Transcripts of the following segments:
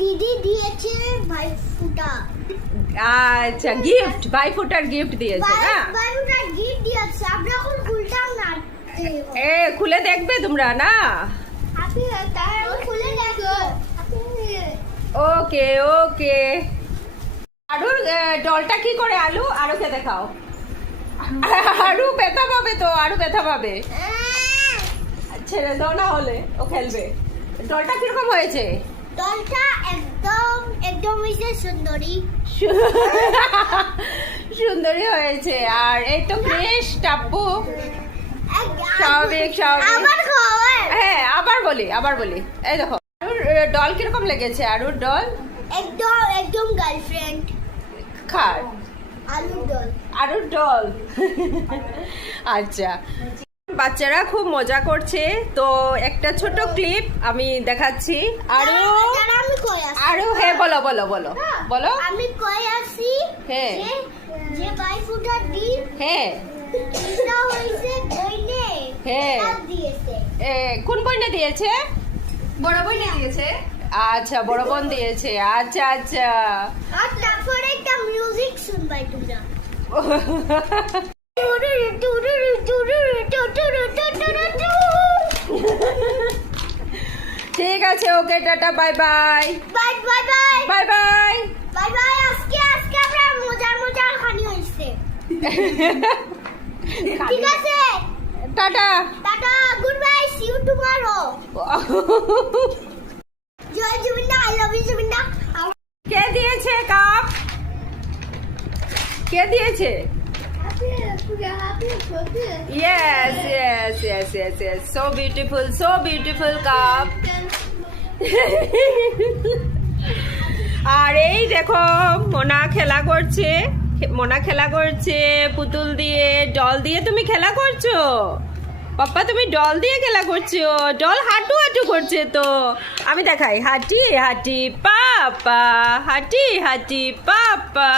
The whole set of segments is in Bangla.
দিদি দিয়েছে ভাইফোঁটা। আচ্ছা, গিফট, ভাইফোঁটার গিফট দিয়েছে না? ভাইফোঁটার গিফট দিয়েছে, আমরা এখন খুলতাম না। এ খুলে দেখবে তোমরা না? আপনি তাই খুলে দেখো। ওকে ওকে। আরুর ডলটা কি করে? আলু, আরুকে দেখাও। আরু ব্যথা পাবে তো, আরু ব্যথা পাবে। ছেড়ে দাও না হলে ও খেলবে। ডলটা কিরকম হয়েছে? ডলটা একদম একদম হয়েছে সুন্দরী। সুন্দরী হয়েছে। আর এই তো ক্রিশ, টাপ্পু স্বাভাবিক স্বাভাবিক। আবার খাওয়ার হ্যাঁ আবার বলি এই দেখো আরুর ডল কিরকম লেগেছে? আরুর ডল একদম একদম গার্লফ্রেন্ড। খার আলুর ডল। আরুর ডল। আচ্ছা, বাচ্চারা খুব মজা করছে, তো একটা ছোট ক্লিপ আমি দেখাচ্ছি। আরু আমি কই আছি? আরু হ্যাঁ বলো বলো বলো বলো। আমি কই আছি? হ্যাঁ। যে ভাইফোঁটার দিন হ্যাঁ এটা হইছে বইনে। হ্যাঁ। কাজ দিয়েছে। কোন বইনে দিয়েছে? বড় বইনে দিয়েছে। আচ্ছা, বড় বোন দিয়েছে। আচ্ছা আচ্ছা। আর তারপরে একটা মিউজিক শুনবাই তোমরা। ঠিক আছে, okay, tata, bye bye. Bye bye bye bye bye. Bye bye. আজকে আমরা মজার খানি হইছে। ঠিক আছে, tata. Tata, good bye, see you tomorrow. জয় জুবিন্দা, আই লাভ ইউ জুবিন্দা। কে দিয়েছে কাপ? কে দিয়েছে? Yes, yes, yes, yes, yes. So beautiful cup. আর এই দেখো মোনা খেলা করছে পুতুল দিয়ে, ডল দিয়ে। তুমি খেলা করছো পাপ্পা? তুমি ডল দিয়ে খেলা করছো? ডল হাঁটু হাঁটু করছে তো। আমি দেখাই, হাঁটি হাঁটি পাপা, হাঁটি হাঁটি পাপা,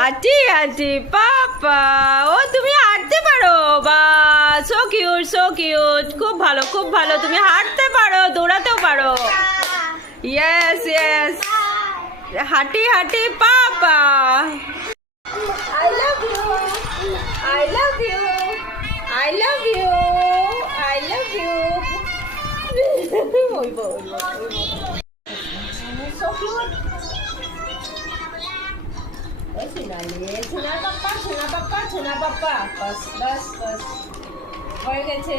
হাঁটি হাঁটি পাপা। ও তুমি হাঁটতে পারো? বা সো কিউট, খুব ভালো। তুমি হাঁটতে পারো, দৌড়াতেও পারো। ইয়েস ইয়েস, হাঁটি হাঁটি পাপা। I love you. So cute. সোনা পাপ্পা বাস হয়ে গেছে।